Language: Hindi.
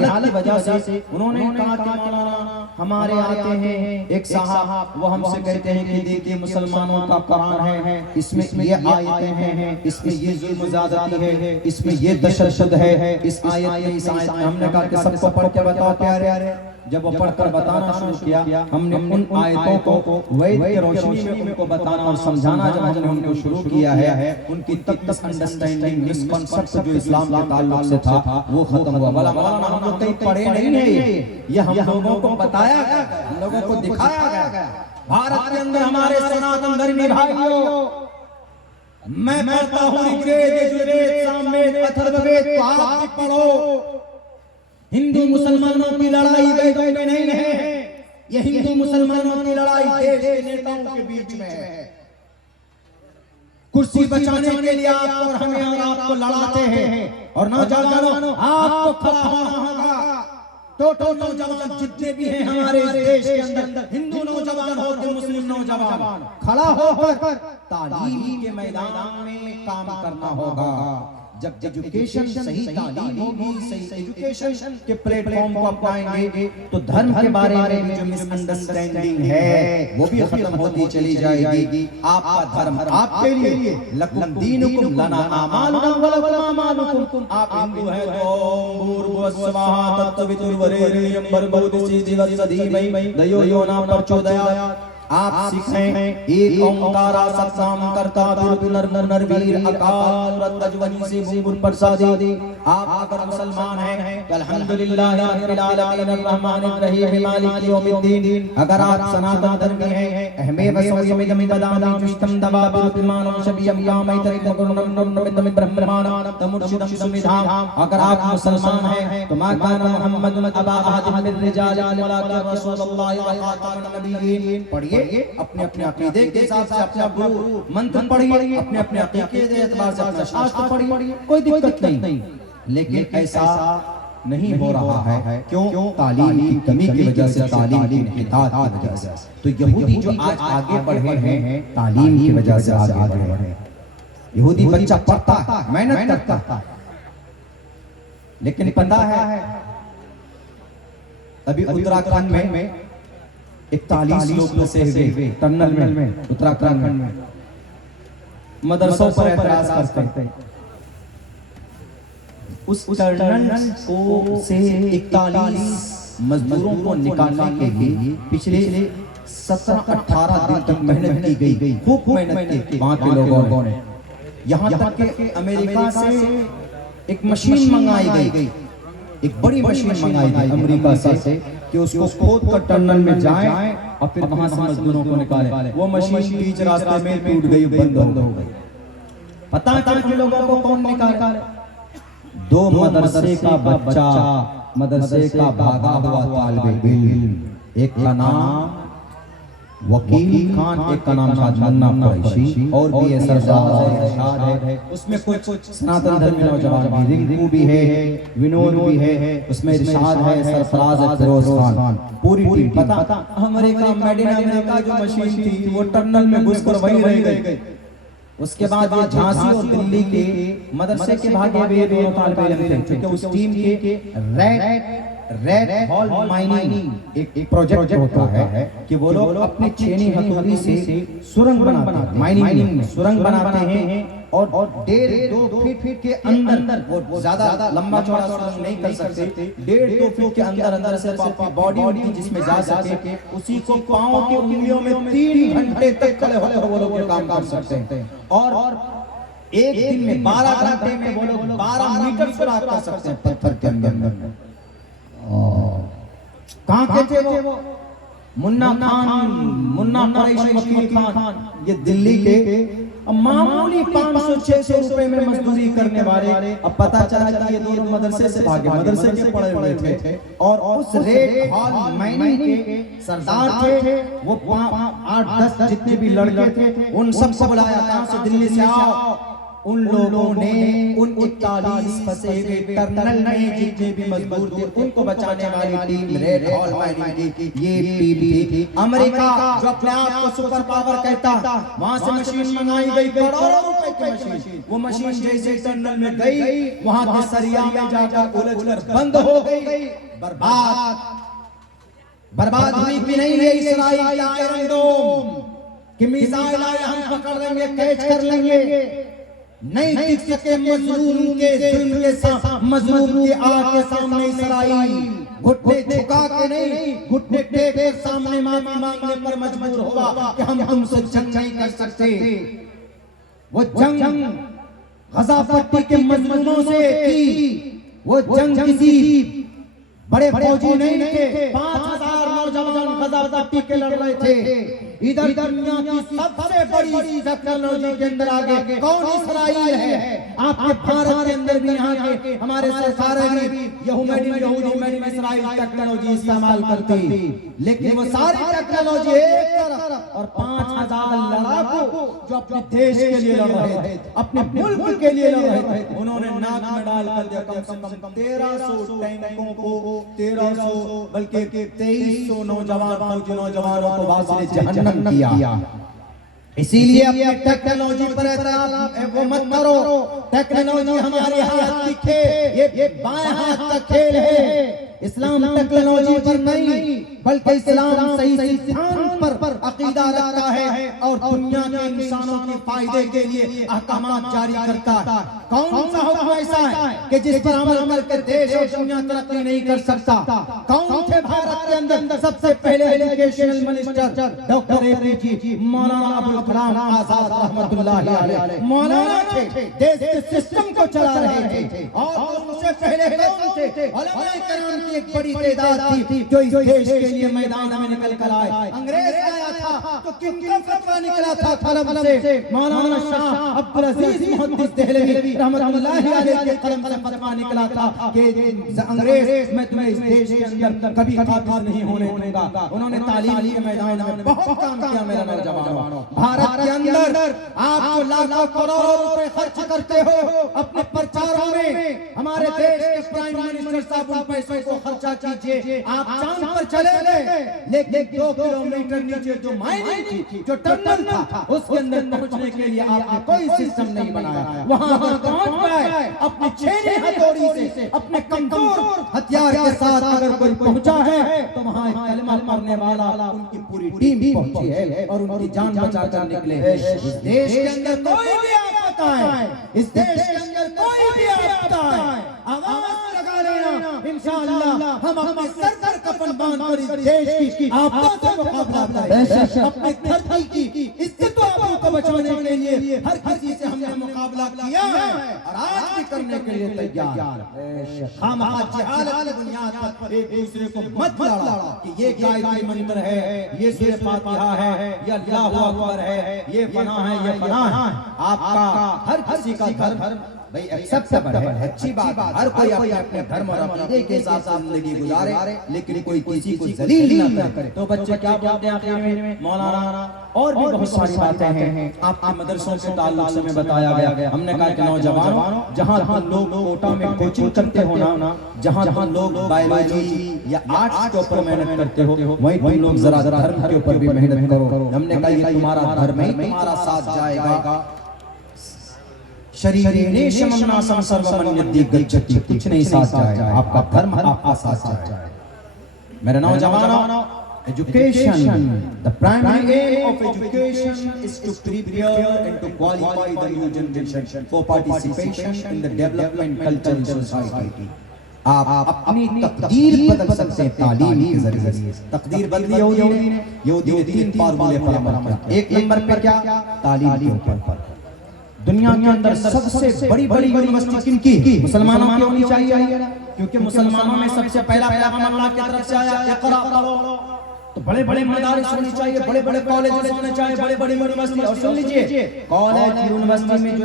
जहालत की वजह से उन्होंने कहा कि मौलाना हमारे आते हैं एक साहब, वो हमसे कहते हैं कि देखिए मुसलमानों का कुरान है, इसमें ये आयतें हैं, इसमें ये जुल्म ज़्यादती है, इसमें ये तशद्दुद है, इस आयत में इस आयत में। हमने कहा कि सबको पढ़ के बताओ प्यारे। जब वो पढ़कर बताना शुरू किया, हमने उन आयतों को वैद की रोशनी में उनको बताना और समझाना जब हमने उनको शुरू किया है, उनकी तक अंडरस्टैंडिंग, मिसकॉन्सेप्ट जो इस्लाम के ताल्लुक से था वो खत्म हुआ। वाला हम लोग कहीं पढ़े नहीं है, ये हम लोगों को बताया गया, हम लोगों को दिखाया गया। भारत के अंदर हमारे सनातन धर्मी भाइयों, मैं पढ़ता हूँ ऋग्वेद, यजुर्वेद, सामवेद, अथर्ववेद, तो आप भी पढ़ो। हिंदू मुसलमानों की लड़ाई वेदों में नहीं है, ये हिंदू मुसलमानों की लड़ाई देश के नेताओं के बीच में है। कुर्सी बचाने के लिए आप और हमें और आपको लड़ाते हैं। और नौजवानों, आपको खड़ा होना होगा। टोटल नौजवान जितने भी हैं हमारे देश के अंदर, हिंदू नौजवान हो कि मुस्लिम नौजवान, खड़ा होकर तालीम के मैदान में काम करना होगा। जब एजुकेशन सही तालीम होगी, सही एजुकेशन के प्लेटफॉर्म को अपनाएंगे तो धर्म के बारे में भी जो मिसअंडरस्टैंडिंग है वो भी खत्म होती चली जाएगी। आपका धर्म आपके लिए, लकुम दीनुकुम लना आमालुना वलकुम आमालुकुम। आप हिंदू हैं तो भूर्भुवस्सवः तत्सवितुर्वरेण्यं भर्गो देवस्य धीमहि धियो यो न प्रचोदयात्। आप सिख हैं, एक ओंकार सत्नाम करता नरवीर अकाल रत्तजवनी से भूगुल प्रसादी। आप अगर मुसलमान हैं तो अल्हम्दुलिल्लाह रब्बिल आलमीन अर्रहमानिर रहीम मालिक यौमिद्दीन। अगर आप सनातन धर्मी हैं, अहमे वसोयमिदं वदामि जुष्टम दवाबिमानं शबियं कामैतरितं गुरुनं नमिदं ब्रह्मणां तमुर्शिदं संविधाम। अगर आप मुसलमान हैं तो मा कान मुहम्मदुन अबा अहदिन मिन रिजालिकुम वलाकिन रसूलुल्लाह व खातमुन नबिय्यीन। पढ़िए अपने अपने अकीदे के हिसाब से अपना गुरु मंत्र पढ़िए, अपने अपने अकीदे के एतबार से अपना शास्त्र पढ़िए, कोई दिक्कत नहीं। लेकिन ऐसा नहीं हो रहा है। क्यों? तालीम की कमी की वजह से, तालीम की इत्तेहाद की वजह से। तो यहूदी जो आज आगे बढ़े हैं तालीम की वजह से आगे बढ़े हैं। यहूदी बच्चा पढ़ता है, मेहनत करता है, लेकिन पता है अभी उत्तराखंड में 41 लोग फंसे हुए टनल में, उत्तराखंड में मदरसों पर एतराज करते हैं। उस टनल को से 41 मजदूरों को निकालने के लिए पिछले 17-18 दिन तक मेहनत की गई, खूब मेहनत की वहां के लोगों ने। यहाँ तक कि अमेरिका से एक मशीन मंगाई गई, एक बड़ी मशीन मंगाई गई अमेरिका से कि उसको खोद कर टनल में जाए और फिर वहां से मजदूरों को निकाले। वो मशीन बीच रास्ते में टूट गई, बंद हो गई। पता है कि लोगों को कौन निकाले? 2 मदरसे का बच्चा, मदरसे का भागा हुआ तालिब इल्म, एक का नाम वकील खान, एक का नाम शायद मन्ना कुरैशी, और भी है सरदार है। उसमें कुछ सनातन धर्मी नौजवान भी, रिंकू भी है, विनोद भी है, उसमें इरशाद है, सरफराज है, फिरोज खान, पूरी टीम। पता अमेरिका, मेडिना अमेरिका जो मशीन थी वो टनल में घुसकर वहीं रह गई। उसके बाद ये झांसी और दिल्ली के मदरसे के भागे हुए दोनों तालिब इल्म थे, क्योंकि उस टीम के रेड हॉल माइनिंग एक प्रोजेक्ट होता है कि वो लोग अपने छेनी हथौड़ी से सुरंग बनाते हैं, माइनिंग में सुरंग बनाते हैं और 1.5-2 फीट के अंदर, वो ज्यादा लंबा चौड़ा सुरंग नहीं कर सकते, 1.5-2 फीट के अंदर से बॉडी जिसमें जा सके, उसी को पांव की उंगलियों में 3 घंटे तक खड़े होकर वो लोग काम कर सकते हैं। और एक दिन में 12 घंटे में वो लोग 12 मीटर सुराख कर सकते हैं पत्थर के अंदर। कहाँ के थे वो? मुन्ना कुरैशी, वकील खान, ये दिल्ली के मामूली 500-600 रुपए में मजदूरी करने वाले। अब पता चला कि ये दोनों मदरसे से भागे, मदरसे के पढ़े हुए थे और उस रेड हॉल माइनिंग के सरदार थे। वो 8-10 जितने भी लड़के थे उन सबको बुलाया, कहां से? दिल्ली से आओ, उन लोगों ने उन 41 फंसे हुए टनल में जितने भी मजदूर थे उनको बचाने वाली टीम रेड हॉल माइनिंग की ये टीम थी। अमेरिका जो अपने आप को सुपर पावर कहता, वहां से मशीन मंगाई गई, करोड़ों रुपए की मशीन। वो मशीन जैसे टनल में गई, वहां के सरिया में जाकर उलझकर बंद हो गई, बर्बाद हुई कि नहीं है इस्राइल का आयरन डोम कि मिसाइल आए हम पकड़ लेंगे, कैच कर लेंगे। नहीं टिक सके मजलूम के जुल्म के मजलूम के आग के सामने इस्राइल घुटने झुका के नहीं, घुटने टेक कर सामने माफी मांगने पर मजबूर होगा कि हम तुमसे जंग नहीं कर सकते। वो जंग गजा पट्टी के मजलूमों से की, वो जंग किसी बड़े फौजी नहीं थे, 5000 नौजवान गजा पट्टी के लड़ रहे थे। इधर दुनिया की सबसे बड़ी टेक्नोलॉजी के अंदर आगे कौन इस्राइल है। आपके भारत के अंदर भी यहाँ के हमारे सरकारें भी यहूदी मेड इन इस्राइल टेक्नोलॉजी इस्तेमाल करती, लेकिन वो सारी टेक्नोलॉजी एक तरफ और 5000 लड़ाकू जो अपने देश के लिए लड़ रहे थे, अपने मुल्क के लिए लड़ रहे थे, उन्होंने नाक में डाल कर दिया कम से कम 1300 टैंकों को, 1300 बल्कि 2300 नौजवानों को वासिले जहन्नम किया। इसीलिए अपने टेक्नोलॉजी पर वो मत करो, टेक्नोलॉजी हमारे हाथ की खेल, ये बाएं हाथ का खेल है। इस्लाम टेक्नोलॉजी पर नहीं बल्कि इस्लाम सही सिद्धांत पर अकीदा रखता है और दुनिया के इंसानों के फायदे के लिए अहकामात जारी करता है। कौन सा हुक्म ऐसा है कि जिस पर अमल करके देश और दुनिया तरक्की नहीं कर सकता? कौन थे भारत के अंदर सबसे पहले educational minister? Doctor APJ Maulana Abul Kalam Azad रहमतुल्लाह अलैह मौलाना थे, देश के सिस्टम को चला रहे थे। और उनसे पहले कौन थे? उलमाए किराम की एक बड़ी तादाद थी जो इस देश के लिए मैदान में निकल कर आए। अंग्रेज आया था तो किनका फतवा निकला था कलम से? मौलाना शाह अब्दुल अजीज मुहद्दिस देहलवी रहमतुल्लाह अलैह के कलम से फतवा निकला था कि अंग्रेज मैं तुम्हें इस देश के अंदर कभी काबिज नहीं होने दूंगा। उन्होंने तालीम के मैदान में बहुत काम किया मेरा नौजवानों। भारत के अंदर आप जो लाखों करोड़ों रुपए खर्च करते हो अपने प्रचारों में, हमारे देश के प्राइम मिनिस्टर साहब उन पैसों को खर्चा कीजिए। आप चांद पर चले गए, लेकिन 2 किलोमीटर नीचे जो माइनिंग थी, जो टनल था, उसके अंदर पहुंचने के लिए आपने कोई सिस्टम नहीं बनाया। वहां अगर पहुंच पाए अपनी छेनी हथौड़ी से, अपने कमजोर हथियार के साथ अगर कोई पहुंचा है तो वहां एक कलमा पढ़ने वाला उनकी पूरी टीम पहुंची है और उनकी जान बचा कर निकले। इस देश के अंदर कोई भी आपदा है, इस देश के अंदर कोई भी आपदा है, आवाज लगा लेना, इंशाअल्लाह हम अपने सर पर कफन बांधकर इस देश की आपदा से मुकाबला करेंगे। अपने धरती की इज्जत को बचाने के लिए हर किसी से हमने मुकाबला किया है और आज भी करने के लिए तैयार है। हम आज जिहालत की बुनियाद पर एक दूसरे को मत लड़ा कि ये गायत्री मंत्र है, ये सूरह फातिहा है, ये अल्लाहु अकबर है, ये फना है, ये फना है। आपका हर किसी का धर्म भाई एक्सेप्टेबल है, अच्छी बात है। हर कोई अपने अपने धर्म और अकीदे के साथ जिंदगी गुजारे, लेकिन कोई किसी को जलील ना करे। तो बच्चे क्या बोलते हैं आखिर में? मौलाना और भी बहुत सारी बातें हैं आपके मदरसों के ताल्लुक से में बताया गया। हमने कहा कि नौजवानों, जहां लोग कोटा में कोचिंग करते हो ना, जहां लोग बायोलॉजी या आर्ट्स के ऊपर मेहनत करते हो, वहीं तुम लोग जरा धर्म के ऊपर भी मेहनत करो। हमने कहा ये तुम्हारा धर्म ही तुम्हारा साथ जाएगा। शरीरे शमना सर्वमन्यति गच्छति, कुछ नहीं साथ जाएगा, आपका धर्म आपका साथ जाएगा। मेरे नौजवानों, education, the primary aim of education is to prepare and to qualify the new generation for participation in the development culture in society. आप अपनी तकदीर बदल सकते हैं तालीम के जरिए। तकदीर बदली यहूदी ने 3 फार्मूले पर अमल किया। 1 नंबर पे क्या? तालीम के ऊपर। दुनिया के अंदर सबसे बड़ी यूनिवर्सिटी किनकी? मुसलमानों की होनी चाहिए, क्योंकि मुसलमानों में सबसे पहला पैगाम अल्लाह की तरफ से आया, इक़रा पढ़ो। तो बड़े मदारिस होने चाहिए, बड़े कॉलेज होने चाहिए, बड़ी यूनिवर्सिटी। और सुन लीजिए, कॉलेज यूनिवर्सिटी में जो